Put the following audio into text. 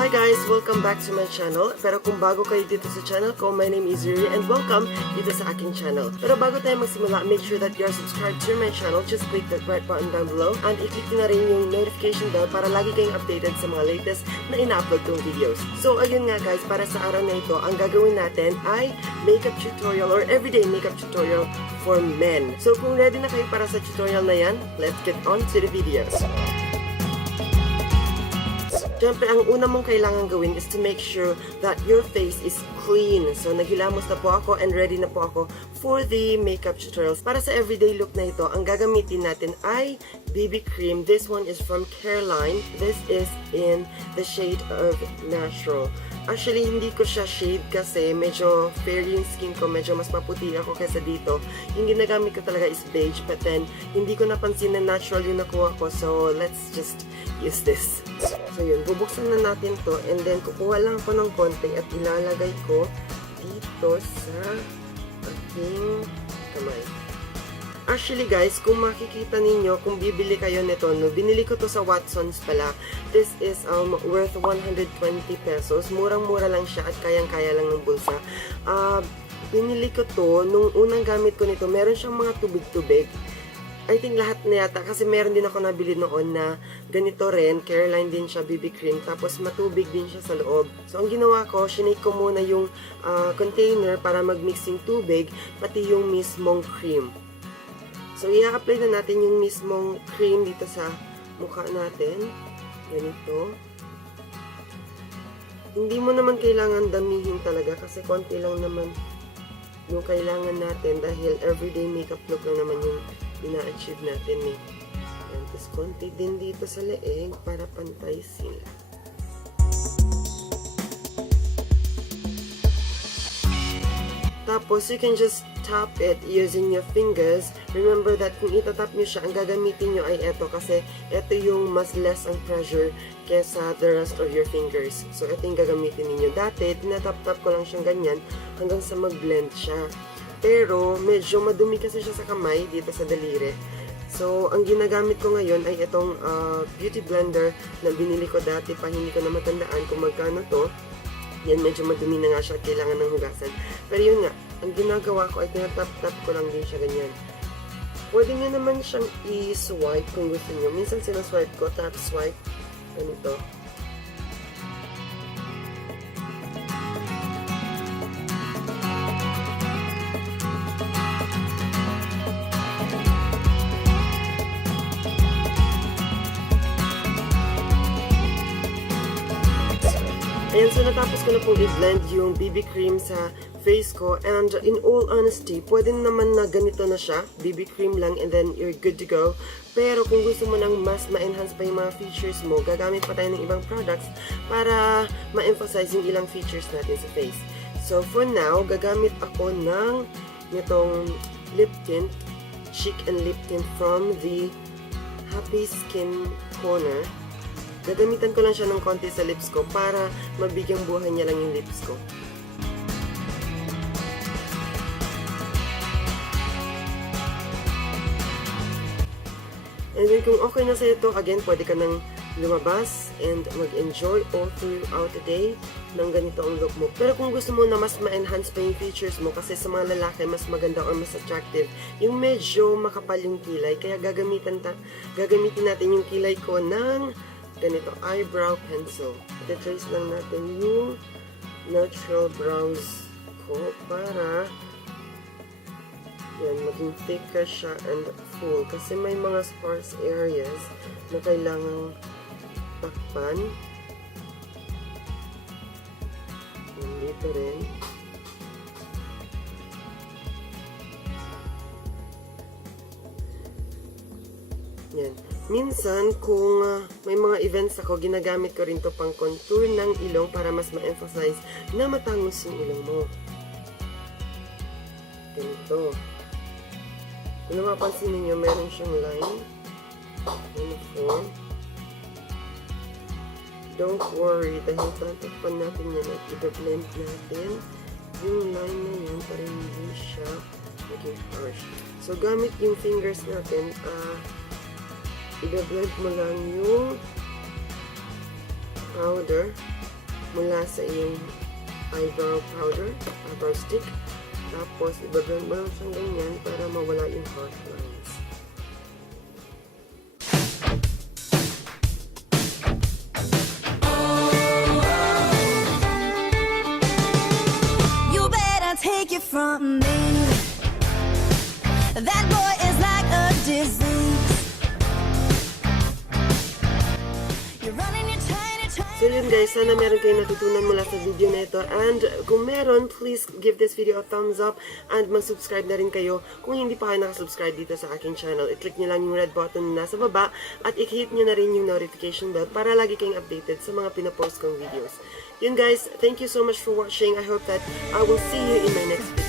Hi guys! Welcome back to my channel. Pero kung bago kayo dito sa channel ko, my name is Yuri and welcome dito sa aking channel. Pero bago tayo magsimula, make sure that you're subscribed to my channel. Just click that right button down below and i-click na rin yung notification bell para lagi kayong updated sa mga latest na ina-upload kong videos. So ayun nga guys, para sa araw na ito, ang gagawin natin ay makeup tutorial or everyday makeup tutorial for men. So kung ready na kayo para sa tutorial na yan, let's get on to the videos. Siyempre, ang una mong kailangan gawin is to make sure that your face is clean. So, naghilamos na po ako and ready na po ako for the makeup tutorials. Para sa everyday look na ito, ang gagamitin natin ay BB cream. This one is from Careline. This is in the shade of Natural. Actually, hindi ko siya shade kasi medyo fair yung skin ko. Medyo mas maputi ako kaysa dito. Yung ginagamit ko talaga is beige. But then, hindi ko napansin na natural yung nakuha ko. So, let's just use this. So, yun. Bubuksan na natin to. And then, kukuha lang ako ng konti at ilalagay ko dito sa aking kamay. Actually guys, kung makikita ninyo, kung bibili kayo nito, no, binili ko to sa Watsons pala. This is worth 120 pesos. Murang-mura lang siya at kayang-kaya lang ng bulsa. Binili ko to, nung unang gamit ko nito, meron siyang mga tubig-tubig. I think lahat na yata, kasi meron din ako nabili noon na ganito rin, Careline din siya, BB cream, tapos matubig din siya sa loob. So, ang ginawa ko, shinake ko muna yung container para mag-mix yung tubig, pati yung mismong cream. So, i-apply na natin yung mismong cream dito sa mukha natin. Ganito. Hindi mo naman kailangan damihin talaga kasi konti lang naman yung kailangan natin dahil everyday makeup look lang naman yung ina-achieve natin eh. Ayan, tapos konti din dito sa leeg para pantay sila. Tapos, you can just tap it using your fingers. Remember that kung itatap nyo siya, ang gagamitin nyo ay eto kasi eto yung mas less ang pressure kesa the rest of your fingers. So, eto yung gagamitin ninyo. Dati, tinatap-tap ko lang siyang ganyan hanggang sa mag-blend siya. Pero, medyo madumi kasi siya sa kamay dito sa daliri. So, ang ginagamit ko ngayon ay itong beauty blender na binili ko dati pa. Hindi ko na matandaan kung magkano to. Yan, medyo madumi na nga siya at kailangan ng hugasan. Pero yun nga, ang ginagawa ko ay tinatap-tap ko lang din siya ganyan. Pwede nyo naman siyang i-swipe kung gusto nyo. Minsan sinaswipe ko, tap, swipe, ganito. Ayan, so natapos ko na pong i-blend yung BB cream sa face ko. And in all honesty, pwede naman na ganito na siya. BB cream lang and then you're good to go. Pero kung gusto mo nang mas ma-enhance pa yung mga features mo, gagamit pa tayo ng ibang products para ma-emphasize yung ilang features natin sa face. So for now, gagamit ako ng nitong lip tint, Cheek and Lip Tint from the Happy Skin Corner. Gagamitan ko lang siya ng konti sa lips ko para mabigyang buhay niya lang yung lips ko. And then kung okay na sa ito, again, pwede ka nang lumabas and mag-enjoy all throughout the day ng ganito ang look mo. Pero kung gusto mo na mas ma-enhance pa yung features mo, kasi sa mga lalaki, mas maganda or mas attractive, yung medyo makapal yung kilay, kaya gagamitin natin yung kilay ko ng ganito, eyebrow pencil. I-trace lang natin yung natural brows ko para yan, maging thicker siya and full. Kasi may mga sparse areas na kailangang takpan. Yan, dito rin. Yan. Minsan, kung may mga events ako, ginagamit ko rin to pang contour ng ilong para mas ma-emphasize na matangos yung ilong mo. Ganito. Kung napapansin ninyo, meron siyang line. Uniform. Don't worry, dahil tatakpan natin yan at i-blend natin yung line na yan para hindi siya maging harsh. So, gamit yung fingers natin, i-blend mo lang yung powder mula sa iyong eyebrow powder, eyebrow stick. Tapos, ibablend mo lang siyang ganyan para mawala yung harsh lines. You better take it from me. That boy is like a disease. You're running your tiny. So yun guys, sana meron kayong natutunan mula sa video na ito. And kung meron, please give this video a thumbs up and mag-subscribe na rin kayo. Kung hindi pa kayo nakasubscribe dito sa aking channel, i-click nyo lang yung red button na nasa baba at i-hit nyo na rin yung notification bell para lagi kayong updated sa mga pinapost kong videos. Yun guys, thank you so much for watching. I hope that I will see you in my next video.